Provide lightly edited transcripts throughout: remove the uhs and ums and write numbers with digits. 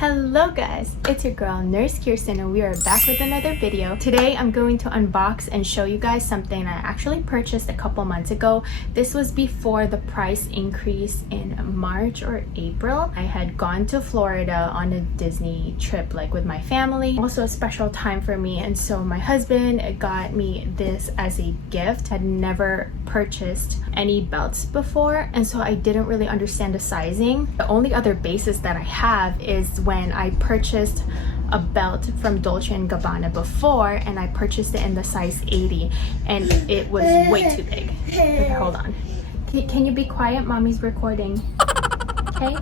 Hello guys, it's your girl Nurse Kirsten and we are back with another video. Today I'm going to unbox and show you guys something I actually purchased a couple months ago. This was before the price increase in March or April. I had gone to Florida on a Disney trip like with my family. Also a special time for me, and so my husband got me this as a gift. Had never purchased any belts before, and so I didn't really understand the sizing. The only other basis that I have is when I purchased a belt from Dolce Gabbana before, and I purchased it in the size 80 and it was way too big. Okay, hold on. Can you be quiet? Mommy's recording. Okay?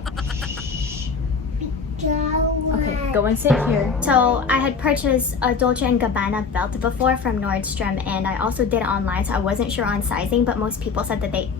Okay, go and sit here. So I had purchased a Dolce & Gabbana belt before from Nordstrom, and I also did it online, so I wasn't sure on sizing, but most people said that they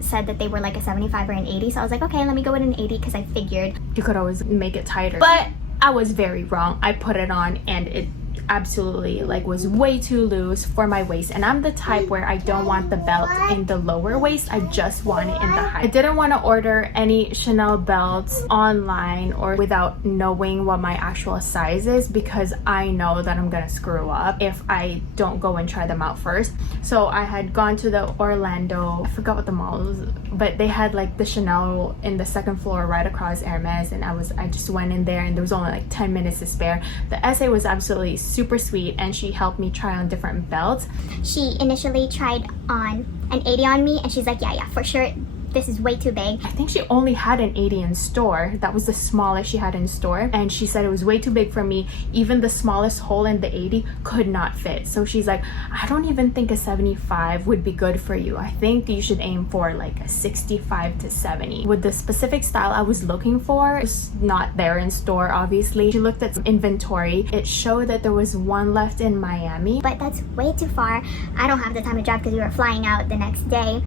were like a 75 or an 80, so I was like, okay, let me go with an 80 because I figured you could always make it tighter. But I was very wrong. I put it on and it absolutely like was way too loose for my waist, and I'm the type where I don't want the belt in the lower waist, I just want it in the high. I didn't want to order any Chanel belts online or without knowing what my actual size is, because I know that I'm gonna screw up if I don't go and try them out first. So I had gone to the Orlando, I forgot what the mall was, but they had like the Chanel in the second floor right across Hermes, and I just went in there and there was only like 10 minutes to spare. The essay was absolutely super sweet, and she helped me try on different belts. She initially tried on an 80 on me, and she's like, yeah, for sure, this is way too big. I think she only had an 80 in store. That was the smallest she had in store, and she said it was way too big for me. Even the smallest hole in the 80 could not fit. So she's like, I don't even think a 75 would be good for you. I think you should aim for like a 65 to 70. With the specific style I was looking for, it's not there in store obviously. She looked at some inventory. It showed that there was one left in Miami, but that's way too far. I don't have the time to drive because we were flying out the next day.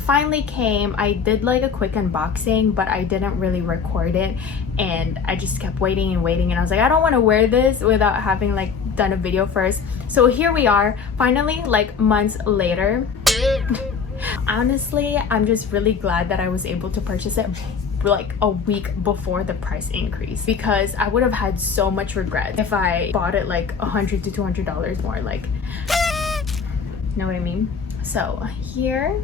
Finally came. I did like a quick unboxing, but I didn't really record it, and I just kept waiting and waiting, and I was like, I don't want to wear this without having like done a video first. So here we are, finally, like months later. Honestly, I'm just really glad that I was able to purchase it like a week before the price increase, because I would have had so much regret if I bought it like $100 to $200 more, like, know what I mean? So here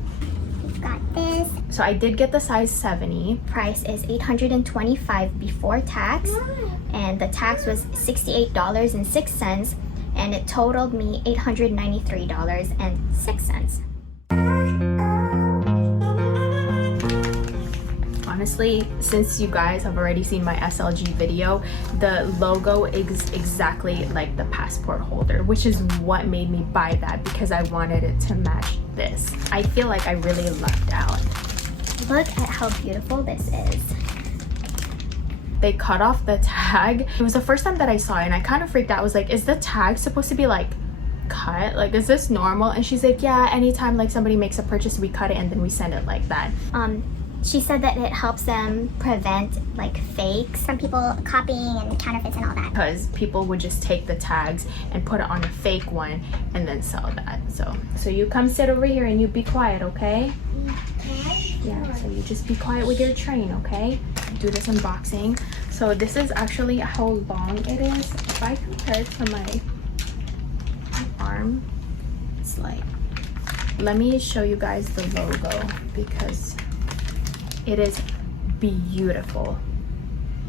we've got this. So I did get the size 70. Price is $825 before tax, and the tax was $68.06, and it totaled me $893.06. Honestly, since you guys have already seen my SLG video, the logo is exactly like the passport holder, which is what made me buy that, because I wanted it to match this. I feel like I really lucked out. Look at how beautiful this is. They cut off the tag. It was the first time that I saw it, and I kind of freaked out. I was like, is the tag supposed to be like cut? Like, is this normal? And she's like, yeah, anytime like somebody makes a purchase, we cut it and then we send it like that. She said that it helps them prevent like fakes from people copying and counterfeits and all that. Because people would just take the tags and put it on a fake one and then sell that. So you come sit over here and you be quiet, okay? Yeah, so you just be quiet with your train, okay? Do this unboxing. So this is actually how long it is. If I compare it to my arm, it's like, let me show you guys the logo, because it is beautiful.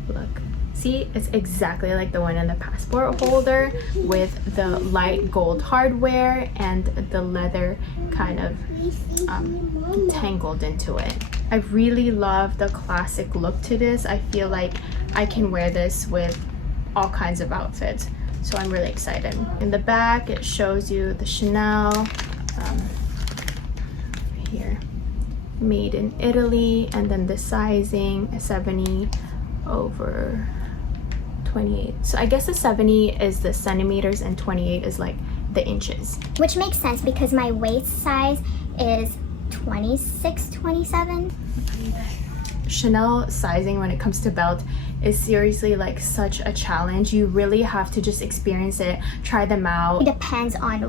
Look, see, it's exactly like the one in the passport holder, with the light gold hardware and the leather kind of tangled into it. I really love the classic look to this. I feel like I can wear this with all kinds of outfits, so I'm really excited. In the back, it shows you the Chanel here, made in Italy, and then the sizing 70 over 28. So I guess the 70 is the centimeters and 28 is like the inches, which makes sense because my waist size is 26, 27. Chanel sizing when it comes to belt is seriously like such a challenge. You really have to just experience it, try them out. It depends on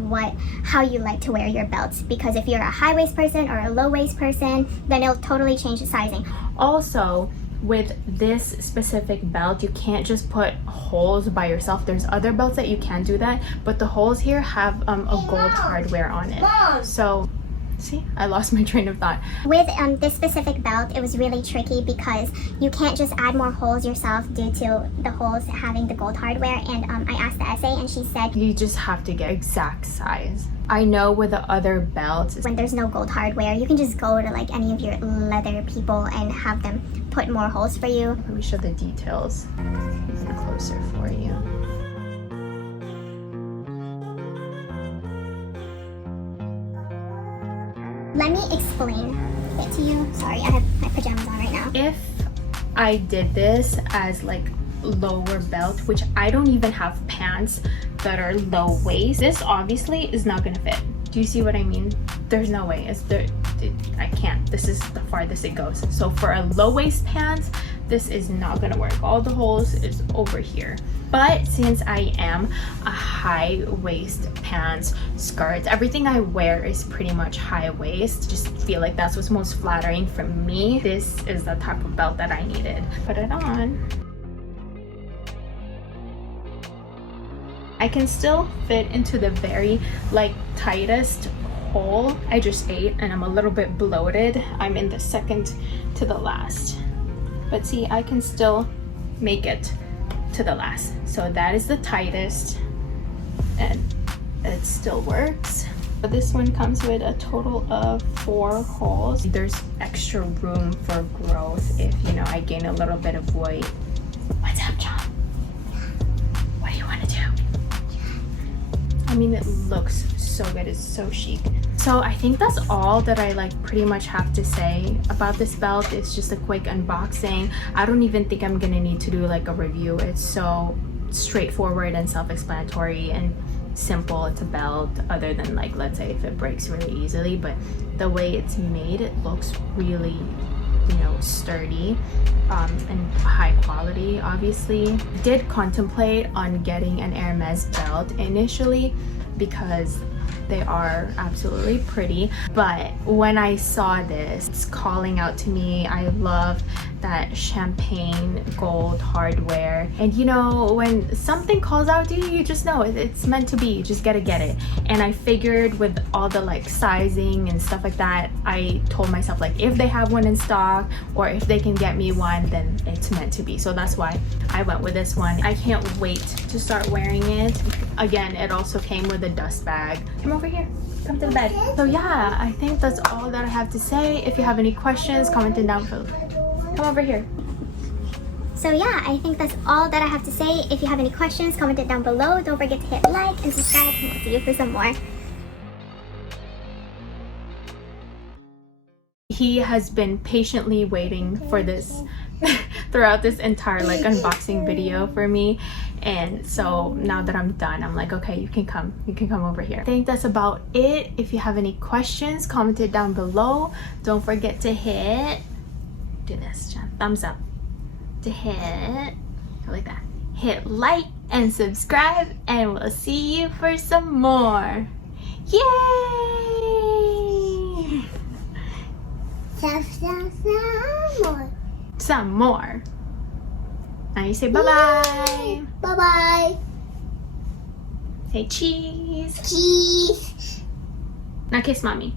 how you like to wear your belts, because if you're a high waist person or a low waist person, then it'll totally change the sizing. Also, with this specific belt, you can't just put holes by yourself. There's other belts that you can do that, but the holes here have a gold hardware on it. So see, I lost my train of thought. With this specific belt, it was really tricky because you can't just add more holes yourself due to the holes having the gold hardware. And I asked the essay and she said you just have to get exact size. I know with the other belts, when there's no gold hardware, you can just go to like any of your leather people and have them put more holes for you. Let me show the details even closer for you. Let me explain it to you. Sorry, I have my pajamas on right now. If I did this as like lower belt, which I don't even have pants that are low waist, this obviously is not gonna fit. Do you see what I mean? There's no way. I can't. This is the farthest it goes. So for a low waist pants, this is not gonna work. All the holes is over here. But since I am a high waist pants, skirts, everything I wear is pretty much high waist. Just feel like that's what's most flattering for me. This is the type of belt that I needed. Put it on. I can still fit into the very like tightest hole. I just ate and I'm a little bit bloated. I'm in the second to the last. But see, I can still make it to the last. So that is the tightest and it still works. But this one comes with a total of 4 holes. There's extra room for growth if, you know, I gain a little bit of weight. What's up, John? What do you want to do? I mean, it looks so good. It's so chic. So I think that's all that I like pretty much have to say about this belt. It's just a quick unboxing. I don't even think I'm gonna need to do like a review. It's so straightforward and self-explanatory and simple. It's a belt, other than like, let's say if it breaks really easily, but the way it's made, it looks really, you know, sturdy and high quality. Obviously did contemplate on getting an Hermes belt initially because they are absolutely pretty, but when I saw this, it's calling out to me. I love that champagne gold hardware, and you know, when something calls out to you, you just know it's meant to be. You just gotta get it. And I figured with all the like sizing and stuff like that, I told myself like if they have one in stock or if they can get me one, then it's meant to be. So that's why I went with this one. I can't wait to start wearing it. Again, it also came with a dust bag. Come over here, come to the bed. So yeah, I think that's all that I have to say. If you have any questions, comment it down below. Come over here. So yeah, I think that's all that I have to say. If you have any questions, comment it down below. Don't forget to hit like and subscribe, and we'll see you for some more. He has been patiently waiting for this throughout this entire like unboxing video for me, and so now that I'm done, I'm like, okay, you can come over here. I think that's about it. If you have any questions, comment it down below. Don't forget to hit, do this, John, thumbs up, to hit, like that, hit like and subscribe, and we'll see you for some more. Yay! Some more. Now you say bye-bye. Bye-bye. Say cheese. Cheese. Now kiss mommy.